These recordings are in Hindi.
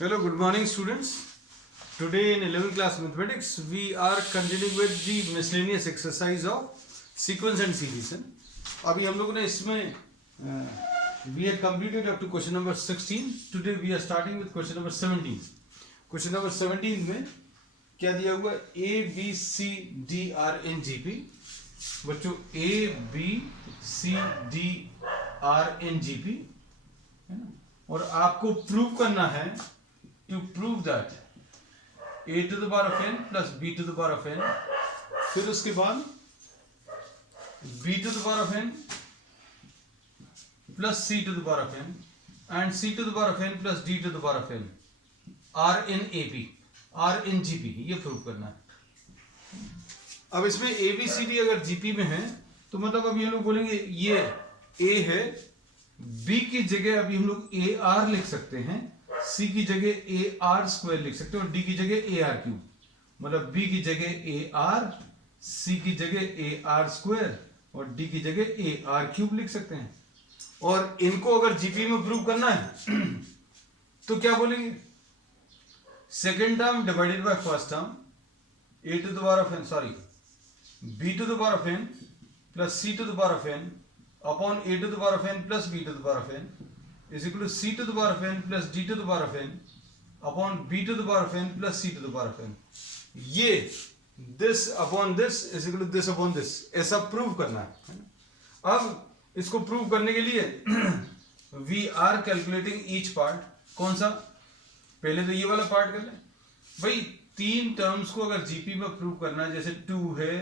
Hello, good morning students. Today in 11th class mathematics we are continuing with the miscellaneous exercise of sequence and series. अभी हम लोगों ने इसमें we had completed up to question number 16. Today we are starting with question number 17. Question number 17 में क्या दिया हुआ A B C D R N G P. बच्चों A B C D R N G P है ना, और आपको प्रूव करना है to prove that a to the power of n plus b to the power of n, फिर उसके बाद b to the power of n plus c to the power of n and c to the power of n plus d to the power of n r in ap r in gp, ये प्रूव करना है. अब इसमें a b c d अगर gp में है तो मतलब अब ये लोग बोलेंगे ये a है, b की जगह अभी हम लोग a r लिख सकते हैं, C की जगह ए आर स्क्वायर लिख सकते हैं और D की जगह ए आर क्यूब, मतलब B की जगह ए आर, C की जगह ए आर स्क्वायर और D की जगह ए आर क्यूब लिख सकते हैं. और इनको अगर जीपी में प्रूव करना है तो क्या बोलेंगे, second term divided by first term A to the power of N B to the power of N plus C to the power of N upon A to the power of N plus B to the power of N is equal to c to the power of n plus d to the power of n upon b to the power of n plus c to the power of n. ये this upon this is equal to this upon this, ऐसा प्रूव करना है. अब इसको प्रूव करने के लिए we are calculating each part. कौन सा, पहले तो ये वाला पार्ट कर ले भाई. तीन टर्म्स को अगर जीपी में प्रूव करना है, जैसे 2 है,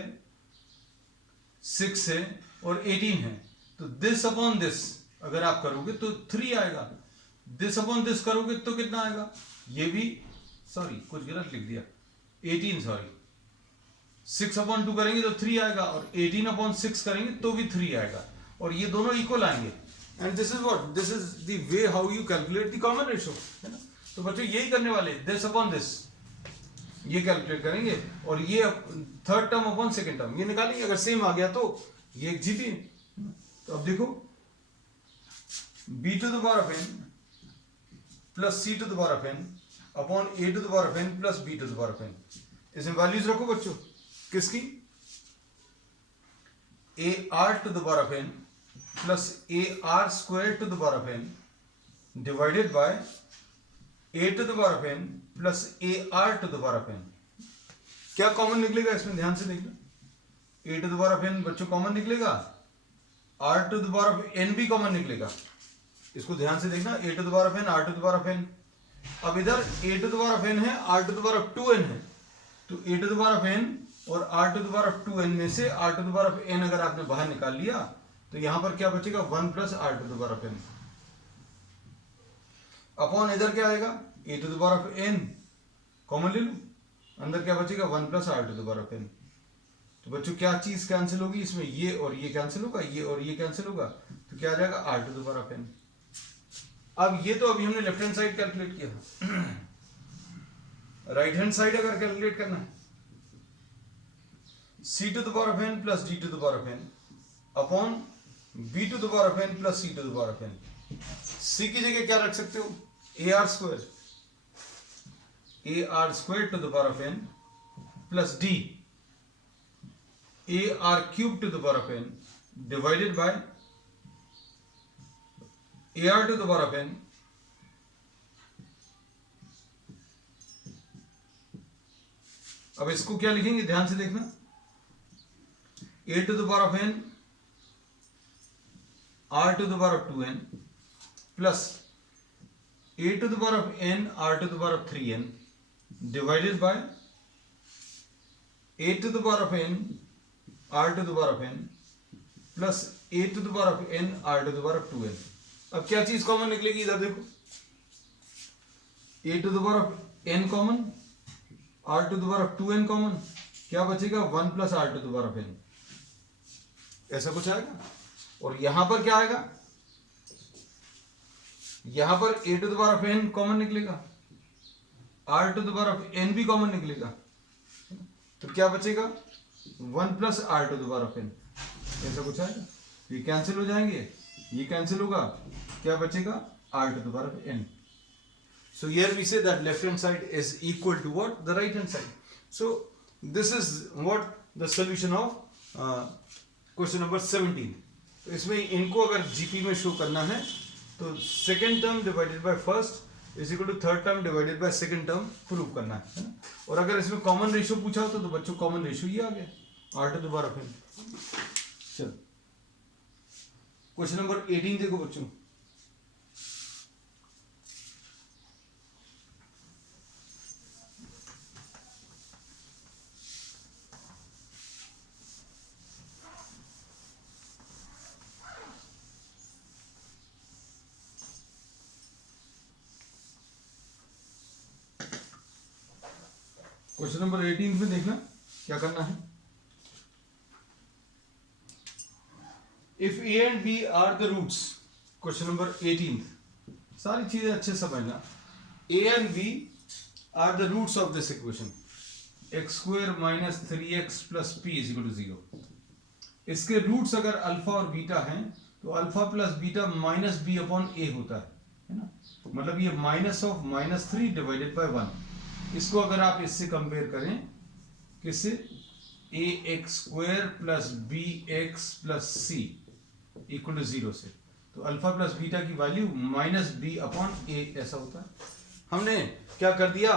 6 है और 18 है, तो this upon this अगर आप करोगे तो 3 आएगा. दिस अपॉन दिस करोगे तो कितना आएगा, ये भी सॉरी कुछ गलत लिख दिया, 18 सॉरी 6 अपॉन 2 करेंगे तो 3 आएगा और 18 अपॉन 6 करेंगे तो भी 3 आएगा और ये दोनों इक्वल आएंगे. And this is what, this is the way how you calculate the common ratio, है ना. तो बच्चों यही करने वाले, दिस अपॉन दिस ये कैलकुलेट करेंगे और ये third term upon second term ये निकालेंगे. अगर सेम आ गया तो ये एक जीपी. तो अब देखो b to the power of n plus c to the power of n upon a to the power of n plus b to the power of n. इसमें वैल्यूज रखो बच्चों, किसकी, a r to the power of n plus a r square to the power of n divided by a to the power of n plus a r to the power of n. क्या कॉमन निकलेगा इसमें, ध्यान से देखना. a to the power of n बच्चों कॉमन निकलेगा, r to the power of n भी कॉमन निकलेगा. इसको ध्यान से देखना, a to the power of n, r to the power of n. अब इधर a to the power of n है, r to the power of 2n है, तो a to the power of n और r to the power of 2n में से r to the power of n अगर आपने बाहर निकाल लिया तो यहां पर क्या बचेगा, 1 plus r to the power of n upon इधर क्या आएगा, a to the power of n common ले लो, अंदर क्या बचेगा, 1 plus r to the power of n. तो बच्चों क्या चीज कैंसिल होगी इसमें, ये और ये कैंसिल होगा, ये और ये कैंसिल होगा, तो क्या आ जाएगा, r to the power of n. अब ये तो अभी हमने लेफ्ट हैंड साइड कैलकुलेट किया था, राइट हैंड साइड अगर कैलकुलेट करना है, c to the power of n plus d to the power of n upon b to the power of n plus c to the power of n. c की जगह क्या रख सकते हो, ar square to the power of n plus d ar cube to the power of n divided by ar to the power of n अब इसको क्या लिखेंगे, ध्यान से देखना, a to the power of n r to the power of 2n plus a to the power of n r to the power of 3n divided by a to the power of n r to the power of n plus a to the power of n r to the power of 2n. अब क्या चीज कॉमन निकलेगी, इधर देखो, a to the power of n common, r to the power of 2n common, क्या बचेगा, 1 plus r to the power of n, ऐसा कुछ आएगा. और यहां पर क्या आएगा, यहां पर a to the power of n common निकलेगा, r to the power of n भी कॉमन निकलेगा, तो क्या बचेगा, 1 plus r to the power of n, ऐसा कुछ आएगा. ये कैंसिल हो जाएंगे, ये कैंसिल होगा, क्या बचेगा, r to the power of n. So here we say that left hand side is equal to what? The right hand side. So this is what the solution of question number 17. तो इसमें इनको अगर जीपी में शो करना है तो second term divided by first is equal to third term divided by second term prove करना है ना। और अगर इसमें कॉमन रेशियो पूछा हो तो बच्चों कॉमन रेशियो ये आ गया r to the power of n। चलो क्वेश्चन नंबर 18 देखो बच्चों। क्वेश्चन नंबर 18 में देखना क्या करना है। If A and B are the roots, question number 18, सारी चीजें अच्छे से समझना। A and B are the roots of this equation X square minus 3x plus P is equal to 0। इसके रूट्स अगर अल्फा और बीटा हैं तो alpha plus beta minus B upon A होता है ना। मतलब ये माइनस ऑफ -3 डिवाइडेड बाय 1। इसको अगर आप इससे कंपेयर करें किससे, A X square plus B X plus C equal to 0 से, तो अल्फा प्लस बीटा की value minus B upon A ऐसा होता है। हमने क्या कर दिया,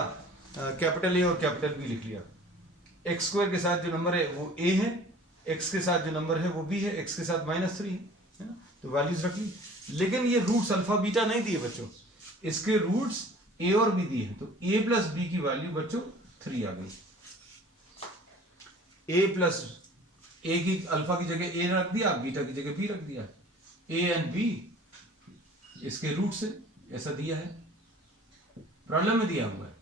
कैपिटल ए और कैपिटल बी लिख लिया। एक्स स्क्वायर के साथ जो नंबर है वो ए है, एक्स के साथ जो नंबर है वो बी है, एक्स के साथ -3 है ना, तो वैल्यूज रख ली। लेकिन ये रूट्स अल्फा बीटा नहीं दिए बच्चों, इसके रूट्स ए और बी दिए हैं, तो ए प्लस बी की वैल्यू बच्चों 3 आ गई। ए प्लस ए की अल्फा की जगह ए रख दिया, बीटा की जगह बी रख दिया। ए एंड बी इसके रूट से ऐसा दिया है, प्रॉब्लम में दिया हुआ है।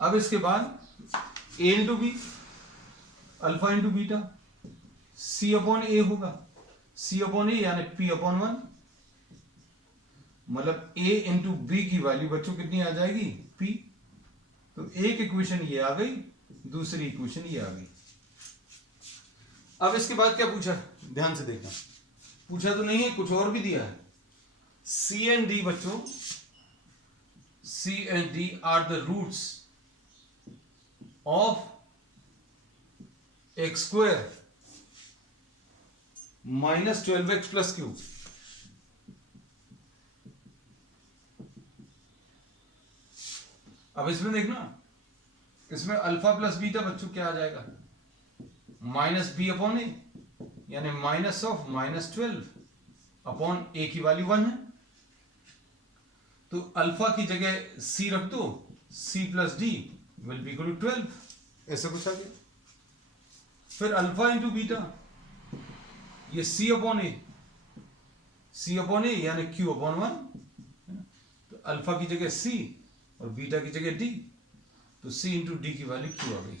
अब इसके बाद A into B, alpha into beta, C upon A होगा, सी अपॉन ए यानी पी अपॉन 1, मतलब a इंटू बी की वैल्यू बच्चों कितनी आ जाएगी, p। तो एक इक्वेशन ये आ गई, दूसरी इक्वेशन ये आ गई। अब इसके बाद क्या पूछा, ध्यान से देखना, पूछा तो नहीं है, कुछ और भी दिया है। c एंड d बच्चों, c and d are the roots of X square minus 12x plus cube. अब इसमें देखना, इसमें अल्फा प्लस बीटा बच्चों क्या आ जाएगा, माइनस बी अपॉन ए, यानी माइनस ऑफ -12 अपॉन ए की वैल्यू 1 है, तो अल्फा की जगह सी रख दो, C plus D will be equal to 12, ऐसा कुछ आ गया। फिर अल्फा इंटू बीटा, ये सी अपॉन ए, सी अपॉन ए यानी क्यू अपॉन 1, तो अल्फा की जगह सी और बीटा की जगह डी, तो c इंटू डी की वैल्यू क्यू आ गई।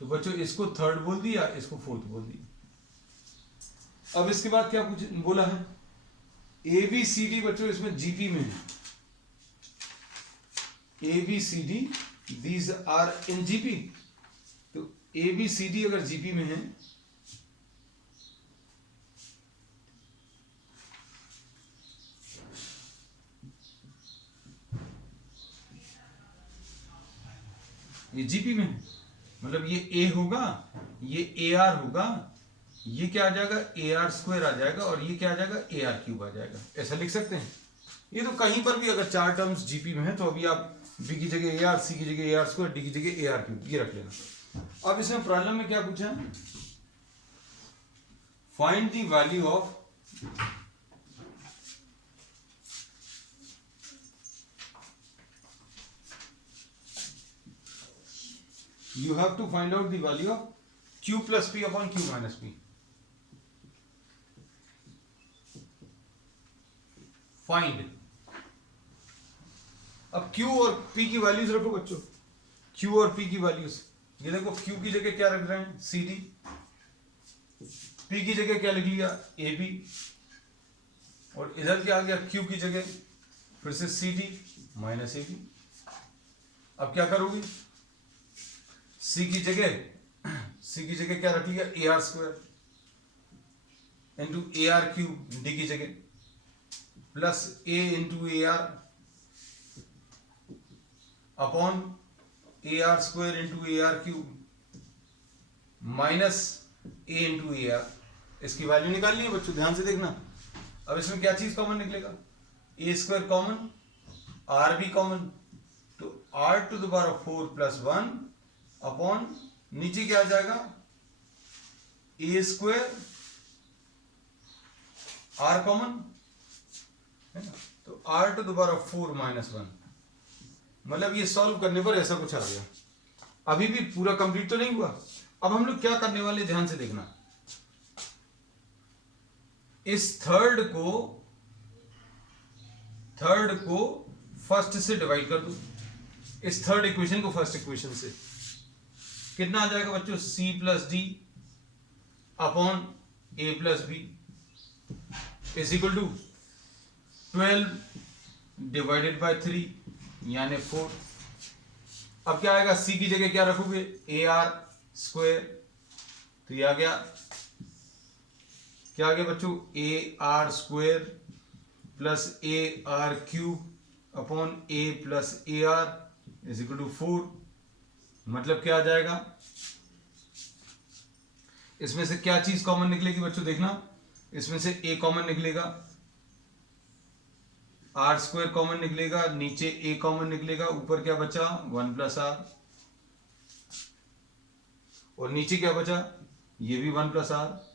तो बच्चों इसको थर्ड बोल दिया, इसको फोर्थ बोल दिया। अब इसके बाद क्या बोला है, ए बी सी डी बच्चों इसमें जीपी में है, A B C D these are in GP. तो ए बी सी डी अगर जीपी में है ये जीपी में है, मतलब ये ए होगा, ये ए आर होगा, ये क्या आ जाएगा, ए आर स्क्वायर आ जाएगा, और ये क्या आ जाएगा, ए आर क्यूब आ जाएगा। ऐसा लिख सकते हैं। ये तो कहीं पर भी अगर 4 टर्म्स जीपी में है तो अभी आप बी की जगह ए आर, सी की जगह ए आर स्क्वायर, डी की जगह ए आर क्यूब ये रख लेना। अब इसमें प्रॉब्लम में क्या पूछा, find the value of you have to find out the value of q plus p upon q minus p. Find. अब q और p की वैल्यूज रखो बच्चों, q और p की वैल्यूज। ये देखो q की जगह क्या रख रहे हैं, सी डी, p की जगह क्या लिख लिया, ए बी, और इधर क्या आ गया, q की जगह फिर से C D minus A B. अब क्या करोगे, c की जगह क्या रख लिया, A R square into A R cube, D की जगह plus A into A R upon A R square into A R cube minus A into A R. इसकी वैल्यू निकालनी है बच्चों, ध्यान से देखना। अब इसमें क्या चीज कॉमन निकलेगा, ए स्क्वायर कॉमन, आर भी कॉमन, तो R to the power 4 plus 1 upon नीचे क्या आ जाएगा, ए स्क्वायर, आर कॉमन है ना, तो R to the power 4 minus 1। मतलब ये सॉल्व करने पर ऐसा कुछ आ गया। अभी भी पूरा कंप्लीट तो नहीं हुआ। अब हम लोग क्या करने वाले, ध्यान से देखना। इस थर्ड को फर्स्ट से डिवाइड कर दो, इस थर्ड इक्वेशन को फर्स्ट इक्वेशन से। कितना आ जाएगा बच्चों, C plus D upon A plus B is equal to 12 divided by 3 यानी 4। अब क्या आएगा, सी की जगह क्या रखोगे, ए आर स्क्वायर, तो ये आ गया, क्या आ गया बच्चों, A R square plus A R cube upon A plus A R is equal to 4। मतलब क्या आ जाएगा, इसमें से क्या चीज कॉमन निकलेगी बच्चों, देखना। इसमें से ए कॉमन निकलेगा, आर स्क्वायर कॉमन निकलेगा, नीचे ए कॉमन निकलेगा, ऊपर क्या बचा 1 प्लस आर, और नीचे क्या बचा, ये भी 1 प्लस आर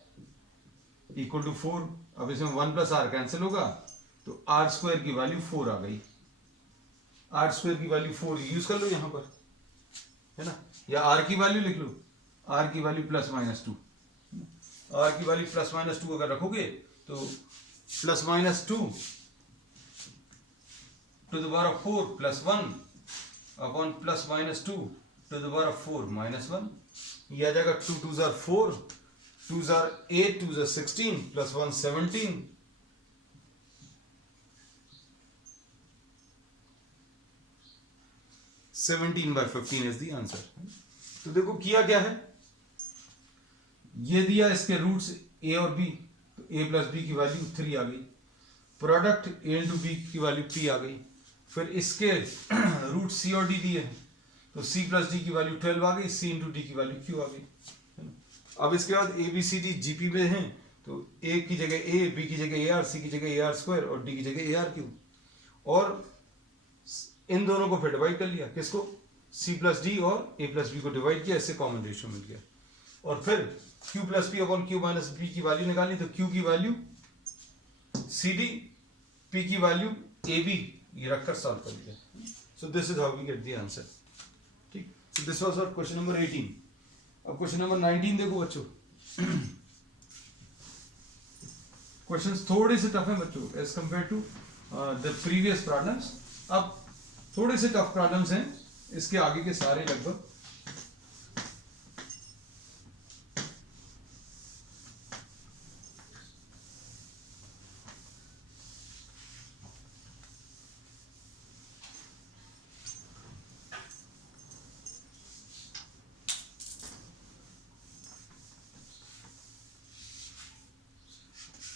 इक्वल टू 4। अब इसमें 1 प्लस आर कैंसिल होगा, तो आर स्क्वायर की वैल्यू 4 आ गई। आर स्क्वायर की वैल्यू 4 यूज कर लो यहां पर, है ना, या आर की वैल्यू लिख लो, आर की वैल्यू प्लस माइनस 2। आर की वैल्यू प्लस माइनस 2 अगर रखोगे तो plus minus 2 to the power 4 plus 1 upon plus minus 2 to the power 4 minus 1। ये आ जाएगा 2 2 जार 4, 2 जार 8, 2 जार 16 plus 1 17। Seventeen by 15 is the answer. तो देखो किया क्या है, ये दिया इसके रूट्स ए और बी, तो ए प्लस बी की वैल्यू 3 आ गई, प्रोडक्ट ए इंटू बी की वैल्यू p आ गई, फिर इसके रूट सी और डी दिए हैं, तो c प्लस डी की वैल्यू 12 आ गई, c इंटू डी की वैल्यू q आ गई। अब इसके बाद A B C D GP में हैं, तो a की जगह a, b की जगह ए आर, सी की जगह ए आर स्क्वायर और d की जगह ए आर क्यूब, और इन दोनों को फिर डिवाइड कर लिया, किसको, c प्लस डी और a प्लस बी को डिवाइड किया, इससे कॉमन रेशियो मिल गया, और फिर q plus P upon q minus B की वैल्यू निकाली, तो q की वैल्यू सी डी, p की वैल्यू ए बी, ये रखकर सॉल्व कर लिया। So this is how we get the answer. ठीक, so this was our question number 18। अब क्वेश्चन नंबर 19 देखो बच्चों। क्वेश्चंस थोड़े से टफ हैं बच्चों as compared to the previous problems. अब थोड़े से टफ प्रॉब्लम्स हैं, इसके आगे के सारे लगभग।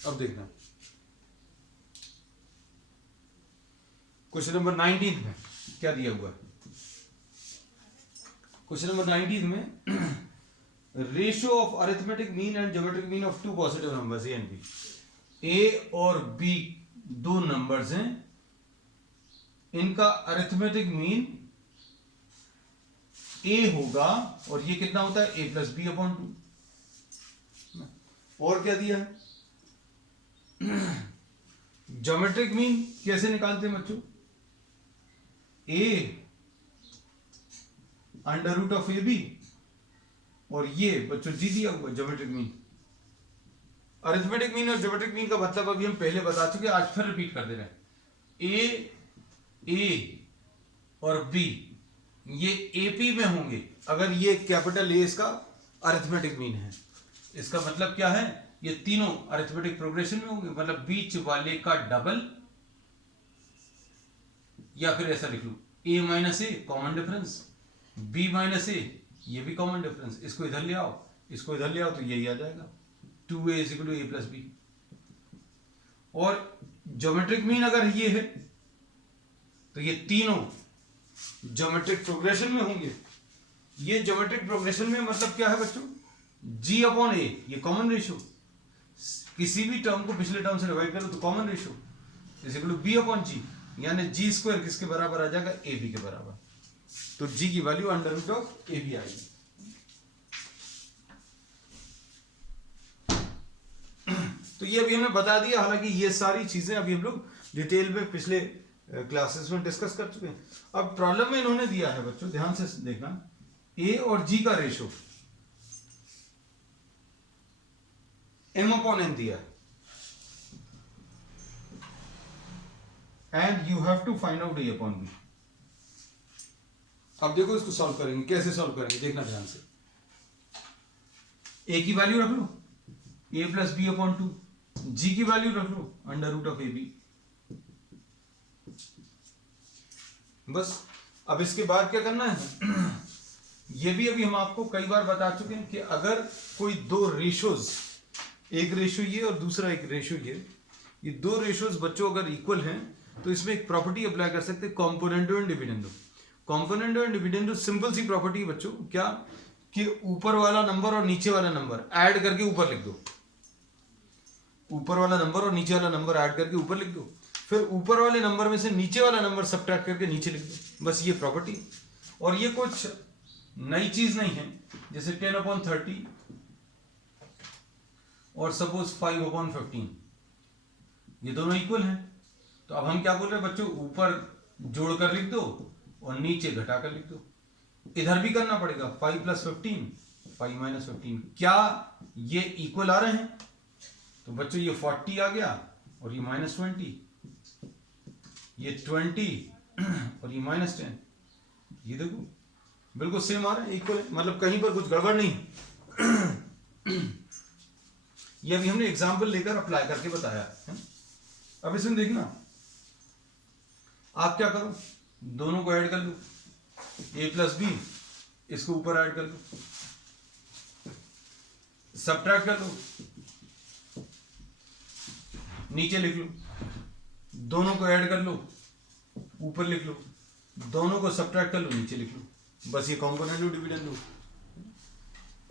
अब देखना क्वेश्चन नंबर 19 में क्या दिया हुआ है। क्वेश्चन नंबर 19 में ratio of arithmetic mean and geometric mean of two positive numbers A and B. A और बी दो नंबर्स हैं, इनका अरिथमेटिक मीन ए होगा, और ये कितना होता है, ए प्लस बी अपॉन 2। और क्या दिया है, ज्योमेट्रिक मीन कैसे निकालते हैं बच्चों, A under root of A B, और ये बच्चों जी दिया हुआ ज्योमेट्रिक मीन। अरिथमेटिक मीन और ज्योमेट्रिक मीन का मतलब अभी हम पहले बता चुके, आज फिर रिपीट कर दे रहे हैं। ए और बी ये एपी में होंगे अगर ये कैपिटल ए इसका अरिथमेटिक मीन है। इसका मतलब क्या है, ये तीनों अरिथमेटिक प्रोग्रेशन में होंगे, मतलब बीच वाले का डबल, या फिर ऐसा लिख लो ए माइनस ए कॉमन डिफरेंस, बी माइनस ए ये भी कॉमन डिफरेंस, इसको इधर ले आओ, इसको इधर ले आओ, तो यही आ जाएगा 2a is equal to A plus B. और ज्योमेट्रिक मीन अगर ये है तो ये तीनों ज्योमेट्रिक प्रोग्रेशन में होंगे। ये ज्योमेट्रिक प्रोग्रेशन में मतलब क्या है बच्चों, g अपॉन a, ये कॉमन रेशियो, किसी भी टर्म को पिछले टर्म से डिवाइड करो तो common ratio is equal to b upon g, यानी g स्क्वायर किसके बराबर आ जाएगा, ab के बराबर। तो g की value under root of ab आएगी। तो ये अभी हमने बता दिया, हालांकि ये सारी चीजें अभी हम लोग डिटेल में पिछले क्लासेस में डिस्कस कर चुके हैं। अब प्रॉब्लम में इन्होंने दिया है बच्चों, ध्यान से देखना, a और g का रेशो m अपॉन n दिया है and you have to find out a upon b। अब देखो इसको सॉल्व करेंगे, कैसे सॉल्व करेंगे देखना ध्यान से। a की वैल्यू रख लो a plus B upon 2, g की वैल्यू रख लो अंडर रूट ऑफ ab। बस अब इसके बाद क्या करना है ये भी अभी हम आपको कई बार बता चुके हैं कि अगर कोई दो रेशोज, एक रेशो ये और दूसरा एक रेशो ये दो रेशोज बच्चों अगर इक्वल हैं तो इसमें एक प्रॉपर्टी अप्लाई कर सकते हैं, componendo and dividendo. Componendo and dividendo simple सी प्रॉपर्टी है बच्चों, क्या कि ऊपर वाला नंबर और नीचे वाला नंबर ऐड करके ऊपर लिख दो, ऊपर वाला नंबर और नीचे वाला नंबर ऐड करके ऊपर लिख दो, फिर ऊपर वाले नंबर में से नीचे वाला नंबर सब्ट्रैक्ट करके नीचे लिख दो, बस ये प्रॉपर्टी। और ये कुछ नई चीज नहीं है, जैसे 10 अपॉन 30 और सपोज 5 अपॉन 15, ये दोनों इक्वल हैं। तो अब हम क्या बोल रहे हैं बच्चों, ऊपर जोड़कर लिख दो और नीचे घटाकर लिख दो। इधर भी करना पड़ेगा, 5 प्लस 15 5 माइनस 15, क्या ये इक्वल आ रहे हैं? तो बच्चों ये 40 आ गया और ये माइनस 20, ये 20 और ये माइनस 10, ये देखो बिल्कुल सेम आ रहा है, इक्वल है, मतलब कहीं पर कुछ गड़बड़ नहीं। ये अभी हमने एग्जाम्पल लेकर अप्लाई करके बताया है। अब इसमें देखना, आप क्या करो, दोनों को ऐड कर लो, a प्लस बी, इसको ऊपर ऐड कर लो, सब्ट्रैक्ट कर लो, नीचे लिख लो, दोनों को ऐड कर लो, ऊपर लिख लो, दोनों को सब्ट्रैक्ट कर लो, नीचे लिख लो, बस ये कॉम्पोनेंडो डिविडेंडो।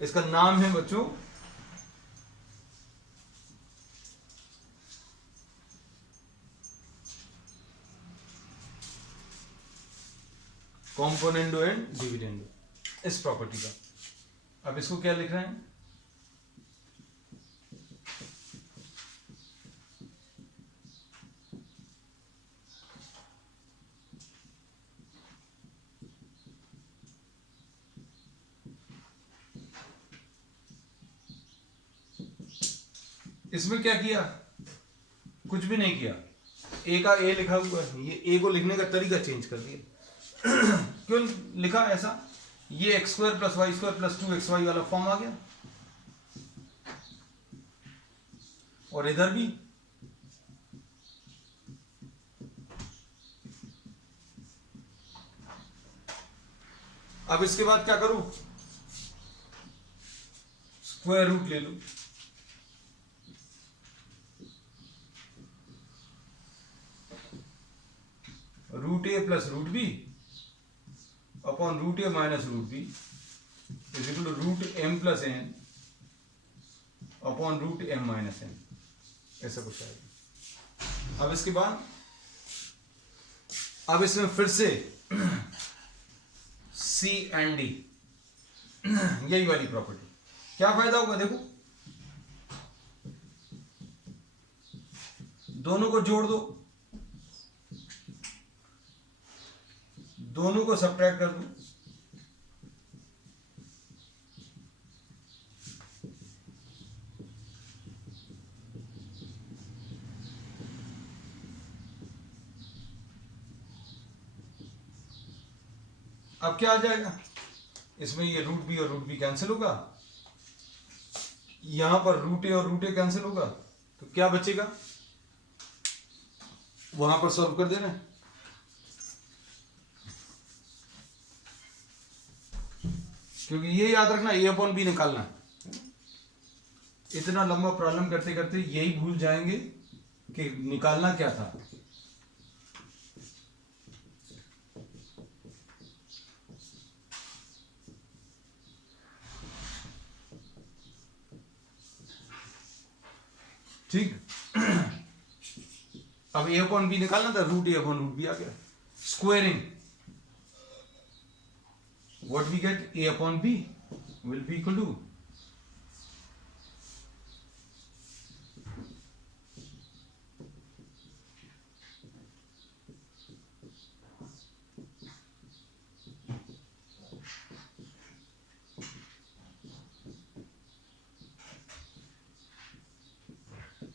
इसका नाम है बच्चों कॉम्पोनेंडो एंड डिविडेंडो, इस प्रॉपर्टी का। अब इसको क्या लिख रहे हैं, इसमें क्या किया, कुछ भी नहीं किया, ए का ए लिखा हुआ है, ये ए को लिखने का तरीका चेंज कर दिया। क्यों लिखा ऐसा, ये X square plus Y square plus 2xy वाला फॉर्म आ गया, और इधर भी अब इसके बाद क्या करूं, स्क्वायर रूट ले लो, root A plus root B upon root A minus root B is equal to root M plus N upon root M minus N, ऐसा कुछ आएगा। अब इसके बाद अब इसमें फिर से सी एंड डी, यही वाली प्रॉपर्टी, क्या फायदा होगा देखो, दोनों को जोड़ दो, दोनों को सब्ट्रैक्ट कर दो, अब क्या आ जाएगा, इसमें ये रूट बी और रूट बी कैंसिल होगा, यहां पर रूट ए और रूट ए कैंसिल होगा, तो क्या बचेगा, वहां पर सॉल्व कर देना। क्योंकि ये याद रखना, ए अपॉन बी निकालना, इतना लंबा प्रॉब्लम करते करते यही भूल जाएंगे कि निकालना क्या था। ठीक। अब ए अपॉन बी निकालना था, root A upon root B आ गया। Squaring, what we get, A upon B will be equal to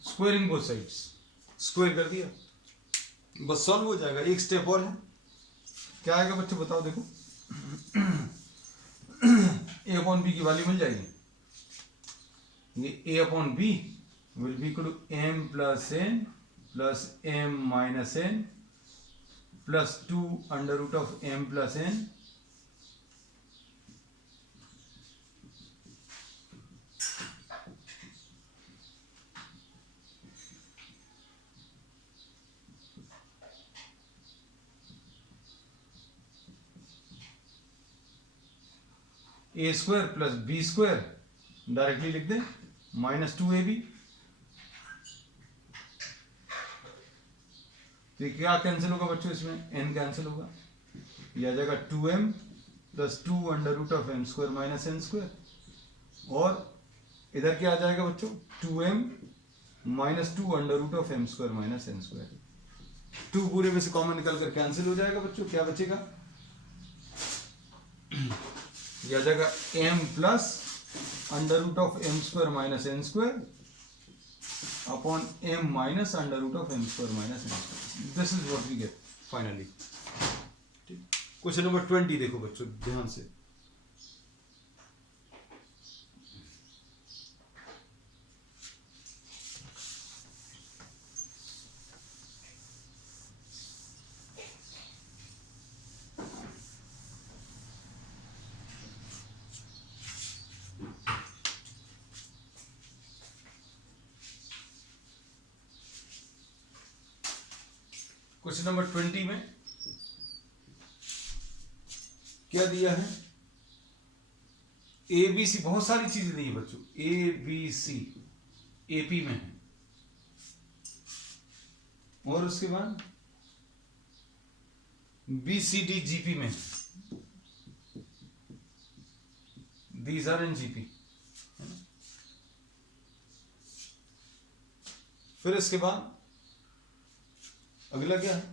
squaring both sides, square कर दिया, बस सॉल्व हो जाएगा। एक स्टेप और है, क्या आएगा बच्चों बताओ, देखो ए अपॉन बी की वैल्यू मिल जाएगी, ये A upon B will be equal to M plus M minus N plus 2 under root of M plus N A square plus B square, directly लिख दें, माइनस 2ab। तो क्या कैंसिल होगा बच्चों, इसमें n कैंसिल होगा, यह आ जाएगा 2m plus 2 under root of M square minus N square, और इधर क्या आ जाएगा बच्चों, 2m minus 2 under root of M square minus N square. 2 पूरे में से कॉमन निकल कर कैंसिल हो जाएगा बच्चों, क्या बचेगा, यह आ जाएगा m plus under root of M square minus N square upon m minus under root of M square minus N square. This is what we get finally. Question number 20 देखो बच्चों ध्यान से, क्वेश्चन नंबर 20 में क्या दिया है, ए बी सी, बहुत सारी चीजें दी है बच्चों, ए बी सी एपी में है, और उसके बाद बी सी डी जीपी में है, दीज आर इन जीपी। फिर इसके बाद अगला क्या है,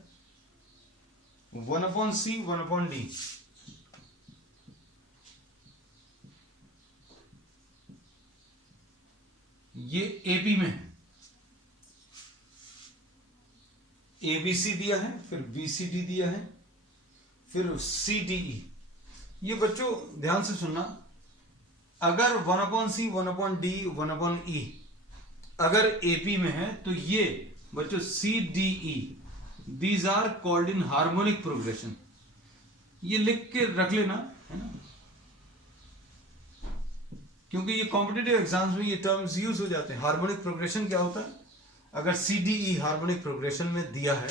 1/c 1/d, ये एपी में है, एबीसी दिया है, फिर बीसीडी दिया है, फिर सीडीई। ये बच्चों ध्यान से सुनना, अगर 1/c 1/d 1/e अगर एपी में है तो ये बच्चों C D E, these are called in harmonic progression, ये लिख के रख लेना है ना, क्योंकि ये कॉम्पिटिटिव एग्जाम्स में ये टर्म्स यूज हो जाते हैं। हार्मोनिक प्रोग्रेशन क्या होता है, अगर सीडीई हार्मोनिक प्रोग्रेशन में दिया है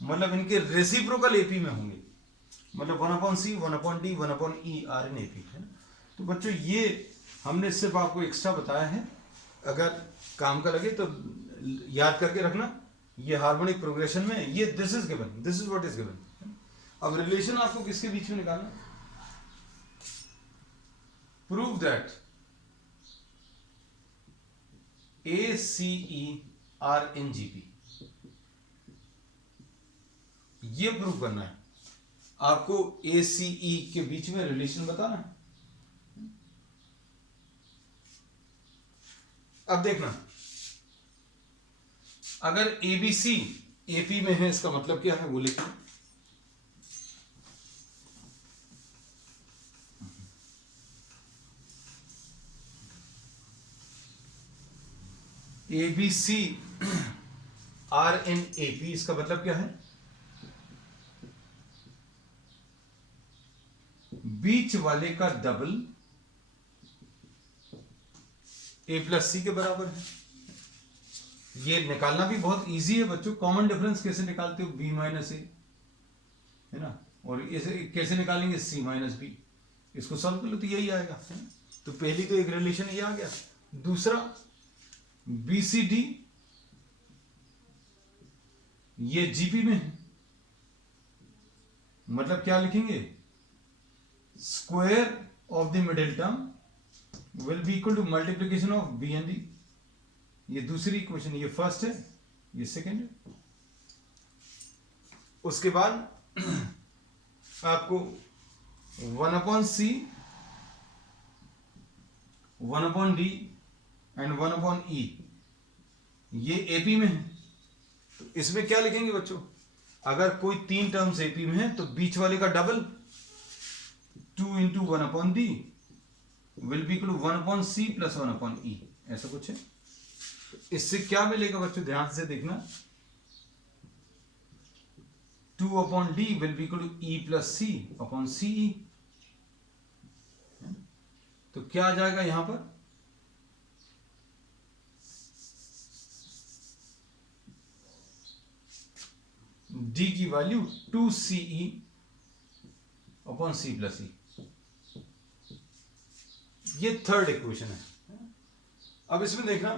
मतलब इनके रेसिप्रोकल एपी में होंगे, मतलब 1/c 1/d 1/e are in AP है ना। तो बच्चों ये हमने सिर्फ आपको एक्स्ट्रा बताया है, अगर काम का लगे तो याद करके रखना, ये हार्मोनिक प्रोग्रेशन में ये this is given, this is what is given. अब रिलेशन आपको किसके बीच में निकालना, prove that ACE are in GP, ये प्रूव करना है आपको, ACE के बीच में रिलेशन बताना है। अब देखना, अगर ABC AP में है इसका मतलब क्या है वो लिखना, ABC आर इन AP इसका मतलब क्या है, बीच वाले का डबल A प्लस सी के बराबर है। ये निकालना भी बहुत इजी है बच्चों, कॉमन डिफरेंस कैसे निकालते हो, B माइनस ए है ना, और इसे कैसे निकालेंगे, C माइनस बी, इसको सॉल्व कर लो तो यही आएगा है ना? तो पहली तो एक रिलेशन ये आ गया, दूसरा BCD ये जीपी में है, मतलब क्या लिखेंगे, square of the middle term will be equal to multiplication of B and D. ये दूसरी इक्वेशन, ये फर्स्ट है, ये सेकेंड है। उसके बाद आपको 1/c 1/d एंड 1/e ये एपी में है। तो इसमें क्या लिखेंगे बच्चों, अगर कोई तीन टर्म्स एपी में है तो बीच वाले का double 2 × 1/d will be equal to 1/c plus 1/e, ऐसा कुछ है। तो इससे क्या मिलेगा बच्चों, ध्यान से देखना, 2/d will be equal to e plus c upon ce। तो क्या आ जाएगा यहां पर, d की value 2ce upon c plus e। ये थर्ड इक्वेशन है। अब इसमें देखना,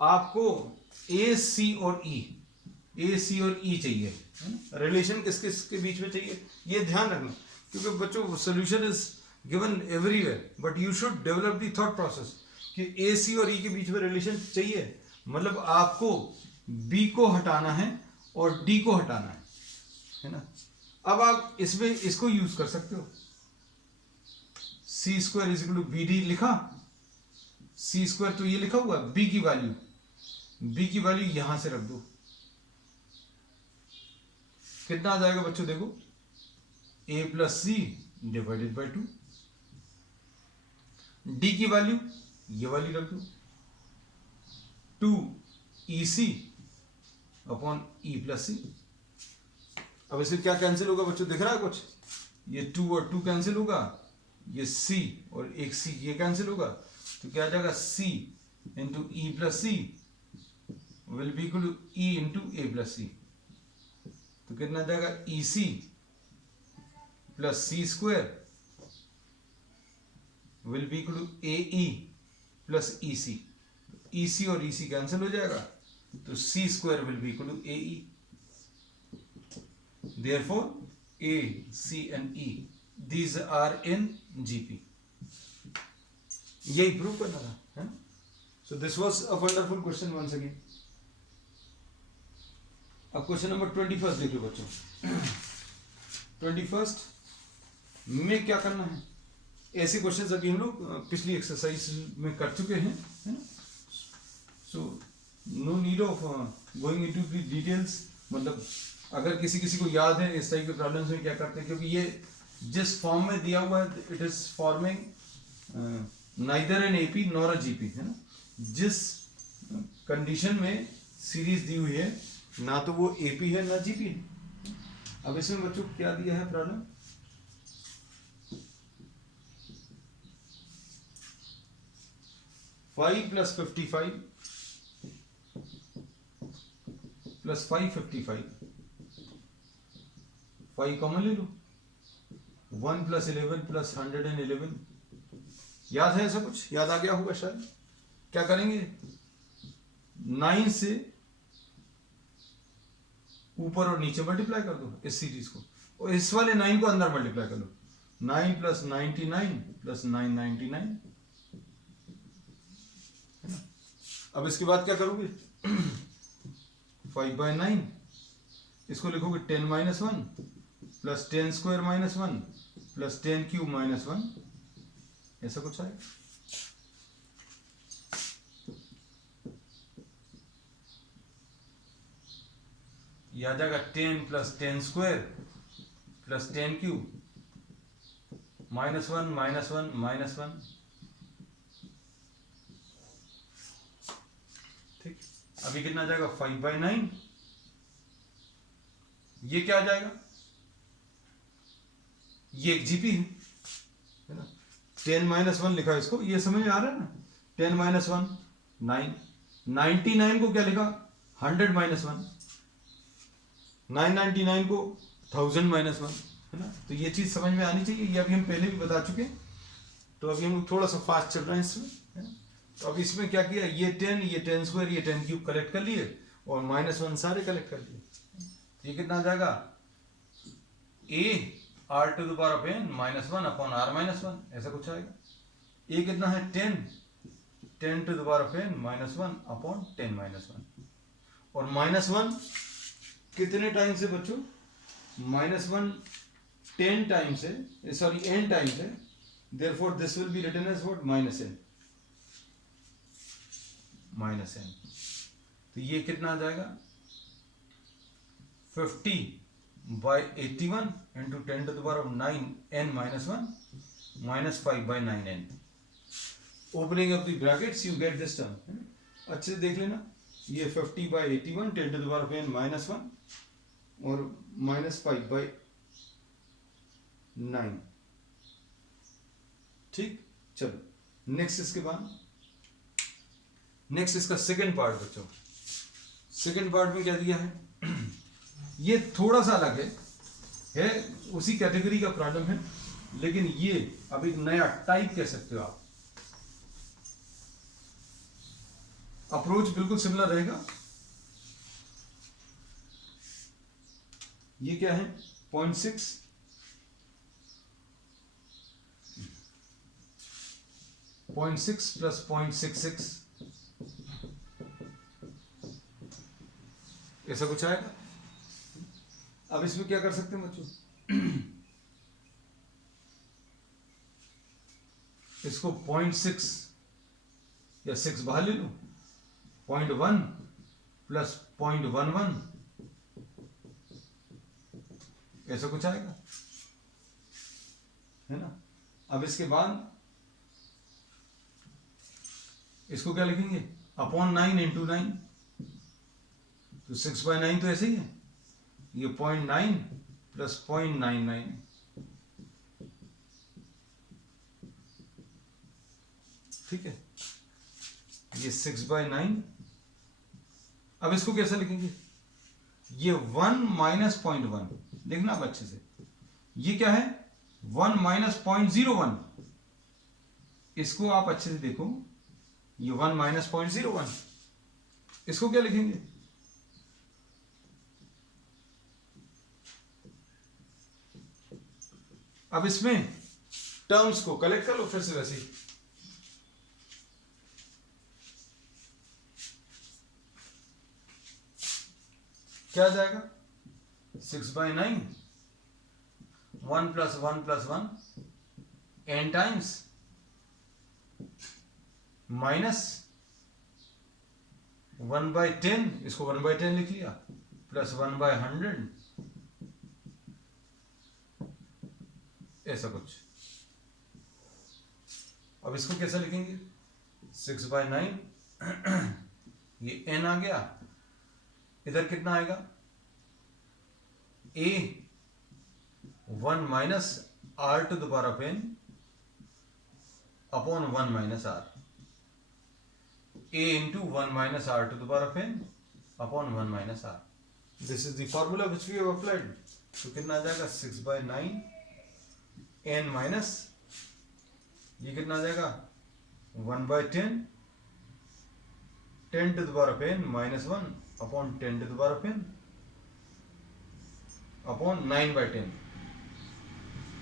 आपको ए सी और ई चाहिए, रिलेशन किस किस के बीच में चाहिए, ये ध्यान रखना, क्योंकि बच्चों solution is given everywhere but you should develop the thought process कि ए सी और ई के बीच में रिलेशन चाहिए, मतलब आपको बी को हटाना है और डी को हटाना है ना। अब आप इसमें इसको यूज कर सकते हो, C square is equal to B D लिखा, सी स्क्वायर तो ये लिखा हुआ, बी की वैल्यू यहां से रख दो, कितना आ जाएगा बच्चों, देखो a plus C divided by 2, D की वैल्यू ये वाली रख दो 2EC अपॉन E प्लस सी। अब इसमें क्या कैंसिल होगा बच्चों, दिख रहा है कुछ, ये 2 और 2 कैंसिल होगा, ये C और एक C ये कैंसिल होगा, तो क्या आ जाएगा C into E plus C will be equal to E into A plus C. तो कितना आ जाएगा EC plus C square will be equal to AE plus EC। EC और EC कैंसिल हो जाएगा, तो C square will be equal to AE। Therefore A, C and E these are in GP। यही प्रूव करना था, है। So this was a wonderful question once again। अब क्वेश्चन नंबर 21 देख लो बच्चों। 21 में क्या करना है, ऐसे क्वेश्चंस अभी हम लोग पिछली एक्सरसाइज में कर चुके हैं, है ना। So no need of going into the details, मतलब अगर किसी को याद है इस टाइप के प्रॉब्लम्स में क्या करते हैं, क्योंकि ये जिस फॉर्म में दिया हुआ है it is forming neither an AP nor a GP, है ना। जिस कंडीशन में सीरीज दी हुई है ना तो वो एपी है ना जीपी है। अब इसमें बच्चों क्या दिया है problem, five plus 55 plus 555, 5 common ले लो, 1 प्लस 11 प्लस 111। याद है ऐसा कुछ, याद आ गया होगा शायद। क्या करेंगे, 9 से ऊपर और नीचे मल्टीप्लाई कर दो इस सीरीज को, और इस वाले 9 को अंदर मल्टीप्लाई कर लो, 9 प्लस 99 प्लस 999, है ना। अब इसके बाद क्या करोगे, 5/9 इसको लिखोगे 10 - 1 प्लस 10 स्क्वायर -1 प्लस 10 क्यूब -1, ऐसा कुछ आएगा। यह आ जाएगा 10 प्लस 10 स्क्वायर प्लस 10 क्यूब -1 -1 -1, ठीक। अभी कितना आ जाएगा, 5/9, ये क्या आ जाएगा, ये एक जीपी है ना। 10 - 1 लिखा इसको, ये समझ में आ रहा है ना। 10 - 1 9, 99 को क्या लिखा, 100 - 1, 999 को 1000 - 1, है ना। तो ये चीज समझ में आनी चाहिए, ये अभी हम पहले भी बता चुके हैं, तो अभी हम लोग थोड़ा सा फास्ट चल रहे हैं इसमें, है ना। तो अब इसमें क्या किया, ये 10 स्क्वायर ये 10 क्यूब कलेक्ट कर लिए, और -1 सारे कलेक्ट कर दिए। ये कितना आ जाएगा, a r to the power of n -1 upon r -1, ऐसा कुछ आएगा। a कितना है 10 to the power of n -1 upon 10 -1, और -1 कितने टाइम से बच्चों, -1 10 टाइम्स है, सॉरी n टाइम्स है, therefore this will be written as what, -n। तो ये कितना आ जाएगा 50/81 into 10 to the power of 9n -1 -5/9n। Opening of the brackets you get this term. अच्छे से देख लेना, ये 50/81 10 to the power of n -1 और -5/9। ठीक, चलो नेक्स्ट इसके बाद, नेक्स्ट इसका सेकंड पार्ट बच्चों। सेकंड पार्ट में क्या दिया है, ये थोड़ा सा अलग है उसी कैटेगरी का प्रॉब्लम है, लेकिन ये अब एक नया टाइप कह सकते हो आप। अप्रोच बिल्कुल सिमिलर रहेगा। ये क्या है 0.6 प्लस 0.66, ऐसा कुछ आएगा। अब इसमें क्या कर सकते हैं बच्चों, इसको 0.6 या 6 बाहर ले लो, 0.1 प्लस 0.11, ऐसा कुछ आएगा, है ना। अब इसके बाद इसको क्या लिखेंगे, अपॉन 9 इंटू 9, तो 6/9 तो ऐसे ही है, ये 0.9 प्लस 0.99, ठीक है, ये 6/9। अब इसको कैसे लिखेंगे, ये 1 माइनस 0.1, देखना अब अच्छे से, ये क्या है 1 माइनस 0.01, इसको आप अच्छे से देखो, ये 1 माइनस 0.01, इसको क्या लिखेंगे, अब इसमें टर्म्स को कलेक्ट कर लो फिर से वैसे ही, क्या आ जाएगा 6/9, 1 plus 1 plus 1 n times minus 1/10, इसको 1/10 लिख लिया, प्लस 1/100, ऐसा कुछ। अब इसको कैसे लिखेंगे, 6/9, ये n आ गया, इधर कितना आएगा, a 1 minus r to the power of n upon 1 minus r, a into 1 minus r to the power of n upon 1 minus r। This is the formula which we have applied. तो कितना आ जाएगा 6/9 n माइनस, ये कितना आ जाएगा 1/10 10 to the power of n minus 1 upon 10 to the power of n upon 9/10,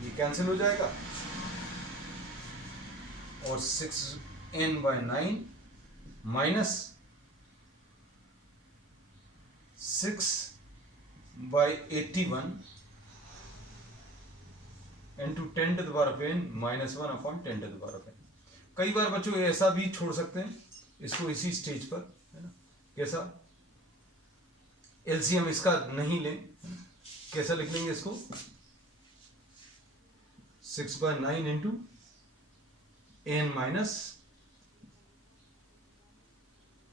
ये कैंसिल हो जाएगा, और 6n/9 minus 6/81 into 10 to the power of n minus 1 upon 10 to the power of n। कई बार बच्चों ऐसा भी छोड़ सकते हैं इसको इसी स्टेज पर, है ना, कैसा, एलसीएम इसका नहीं लें, कैसा लिख लेंगे इसको, 6/9 इंटू n माइनस,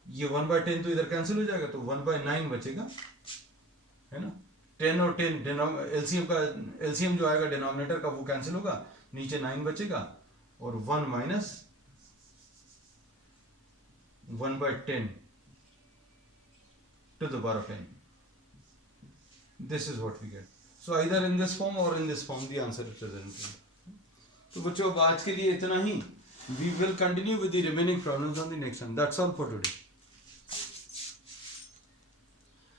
ये 1/10 तो इधर कैंसिल हो जाएगा, तो 1/9 बचेगा, है ना। 10 और 10 एलसीएम जो आएगा डिनोमिनेटर का वो कैंसिल होगा, नीचे 9 बचेगा, और 1 minus 1/10 to the power of n. This is what we get. So either in this form or in this form the answer is presented. तो बच्चों अब आज के लिए इतना ही. We will continue with the remaining problems on the next one. That's all for today.